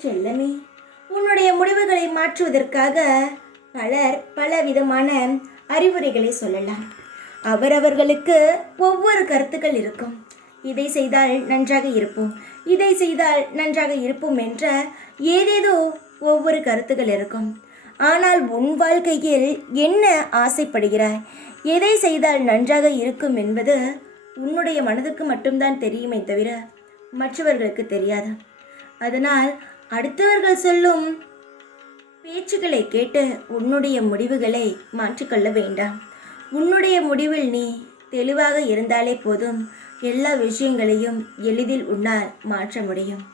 செல்லமே, உன்னுடைய முடிவுகளை மாற்றுவதற்காக பலர் பலவிதமான அறிவுரைகளை சொல்லலாம். அவரவர்களுக்கு ஒவ்வொரு கருத்துக்கள் இருக்கும். இதை செய்தால் நன்றாக இருப்போம், இதை செய்தால் நன்றாக இருப்போம் என்ற ஏதேதோ ஒவ்வொரு கருத்துக்கள் இருக்கும். ஆனால் உன் வாழ்க்கையில் என்ன ஆசைப்படுகிறாய், எதை செய்தால் நன்றாக இருக்கும் என்பது உன்னுடைய மனதுக்கு மட்டும்தான் தெரியுமே தவிர மற்றவர்களுக்கு தெரியாது. அதனால் அடுத்தவர்கள் சொல்லும் பேச்சுக்களை கேட்டு உன்னுடைய முடிவுகளை மாற்றிக்கொள்ள வேண்டாம். உன்னுடைய முடிவில் நீ தெளிவாக இருந்தாலே போதும். எல்லா விஷயங்களையும் எளிதில் உன்னால் மாற்ற முடியும்.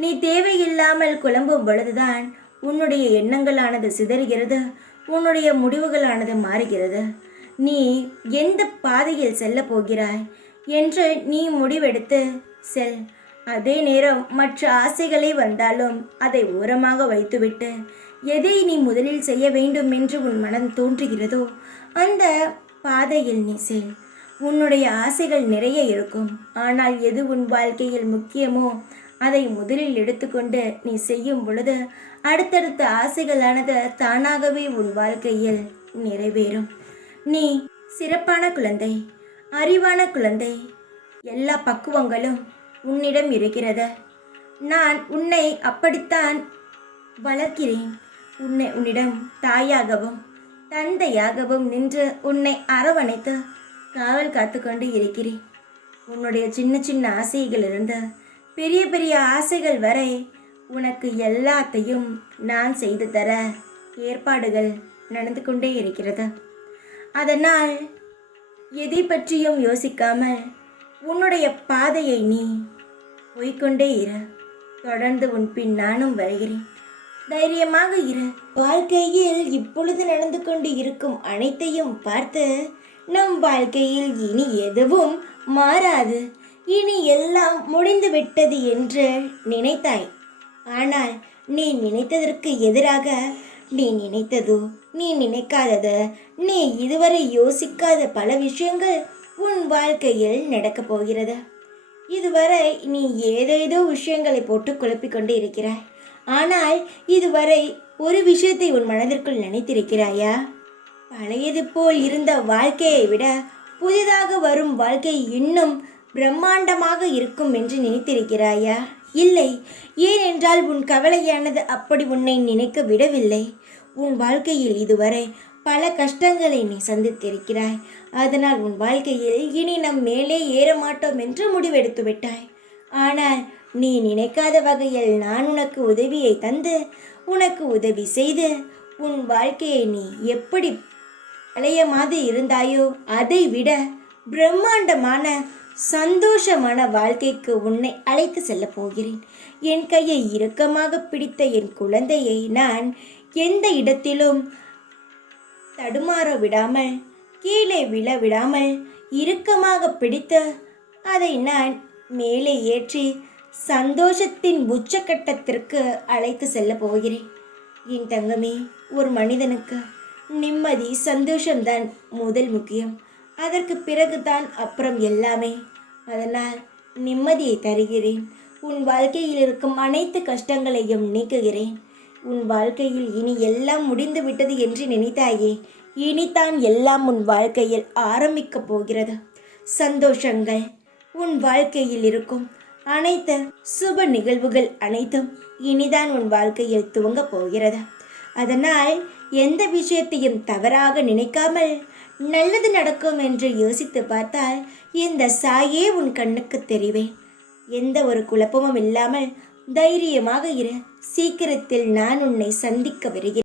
நீ தேவையில்லாமல் குழம்பும் பொழுதுதான் உன்னுடைய எண்ணங்களானது சிதறுகிறது, உன்னுடைய முடிவுகளானது மாறுகிறது. நீ எந்த பாதையில் செல்ல போகிறாய் என்று நீ முடிவெடுத்து செல். அதே நேரம் மற்ற ஆசைகளை வந்தாலும் அதை ஓரமாக வைத்துவிட்டு எதை நீ முதலில் செய்ய வேண்டும் என்று உன் மனம் தோன்றுகிறதோ அந்த பாதையில் நீ செல். உன்னுடைய ஆசைகள் நிறைய இருக்கும். ஆனால் எது உன் வாழ்க்கையில் முக்கியமோ அதை முதலில் எடுத்துக்கொண்டு நீ செய்யும் பொழுது அடுத்தடுத்த ஆசைகளானது தானாகவே உன் வாழ்க்கையில் நிறைவேறும். நீ சிறப்பான குழந்தை, அறிவான குழந்தை. எல்லா பக்குவங்களும் உன்னிடம் இருக்கிறது. நான் உன்னை அப்படித்தான் வளர்க்கிறேன். உன்னிடம் தாயாகவும் தந்தையாகவும் நின்று உன்னை அரவணைத்து காவல் காத்து கொண்டு இருக்கிறேன். உன்னுடைய சின்ன சின்ன ஆசைகளிலிருந்து பெரிய பெரிய ஆசைகள் வரை உனக்கு எல்லாத்தையும் நான் செய்து தர ஏற்பாடுகள் நடந்து கொண்டே இருக்கிறது. அதனால் எதை பற்றியும் யோசிக்காமல் உன்னுடைய பாதையை நீ போய்கொண்டே இரு. தொடர்ந்து உன் பின் நானும் வருகிறேன். தைரியமாக இரு. வாழ்க்கையில் இப்பொழுது நடந்து கொண்டு இருக்கும் அனைத்தையும் பார்த்து நம் வாழ்க்கையில் இனி எதுவும் மாறாது, இனி எல்லாம் முடிந்து விட்டது என்று நினைத்தாய். ஆனால் நீ நினைத்ததற்கு எதிராக நீ நினைத்ததோ, நீ நினைக்காதது, நீ இதுவரை யோசிக்காத பல விஷயங்கள் உன் வாழ்க்கையில் நடக்கப் போகிறது. இதுவரை நீ ஏதேதோ விஷயங்களை போட்டு குழப்பிக்கொண்டு இருக்கிறாய். ஆனால் இதுவரை ஒரு விஷயத்தை உன் மனதிற்குள் நினைத்திருக்கிறாயா? பழையது போல் இருந்த வாழ்க்கையை விட புதிதாக வரும் வாழ்க்கை இன்னும் பிரம்மாண்டமாக இருக்கும் என்று நினைத்திருக்கிறாயா? இல்லை. ஏனென்றால் உன் கவலையானது அப்படி உன்னை நினைக்க விடவில்லை. உன் வாழ்க்கையில் இதுவரை பல கஷ்டங்களை நீ சந்தித்திருக்கிறாய். அதனால் உன் வாழ்க்கையில் இனி நம் மேலே ஏற மாட்டோம் என்று முடிவெடுத்து விட்டாய். ஆனால் நீ நினைக்காத வகையில் நான் உனக்கு உதவியை தந்து உனக்கு உதவி செய்து உன் வாழ்க்கையை நீ எப்படி பழைய மாதிரி இருந்தாயோ அதை விட பிரம்மாண்டமான சந்தோஷமான வாழ்க்கைக்கு உன்னை அழைத்து செல்ல போகிறேன். என் கையை இறுக்கமாக பிடித்த என் குழந்தையை நான் எந்த இடத்திலும் தடுமாற விடாமல், கீழே விழ விடாமல் இறுக்கமாக பிடித்து அதை நான் மேலே ஏற்றி சந்தோஷத்தின் உச்சக்கட்டத்திற்கு அழைத்து செல்ல போகிறேன். என் தங்கமே, ஒரு மனிதனுக்கு நிம்மதி, சந்தோஷம்தான் முதல் முக்கியம். அதற்கு பிறகுதான் அப்புறம் எல்லாமே. அதனால் நிம்மதியை தருகிறேன். உன் வாழ்க்கையில் இருக்கும் அனைத்து கஷ்டங்களையும் நீக்குகிறேன். உன் வாழ்க்கையில் இனி எல்லாம் முடிந்து விட்டது என்று நினைத்தாயே, இனிதான் எல்லாம் உன் வாழ்க்கையில் ஆரம்பிக்கப் போகிறது. சந்தோஷங்கள் உன் வாழ்க்கையில் இருக்கும் அனைத்து சுப நிகழ்வுகள் அனைத்தும் இனிதான் உன் வாழ்க்கையில் துவங்கப் போகிறது. அதனால் எந்த விஷயத்தையும் தவறாக நினைக்காமல் நல்லது நடக்கும் என்று யோசித்து பார்த்தால் இந்த சாயே உன் கண்ணுக்கு தெரிவேன். எந்த ஒரு குழப்பமும் இல்லாமல் தைரியமாக இரு. சீக்கிரத்தில் நான் உன்னை சந்திக்க வருகிறேன்.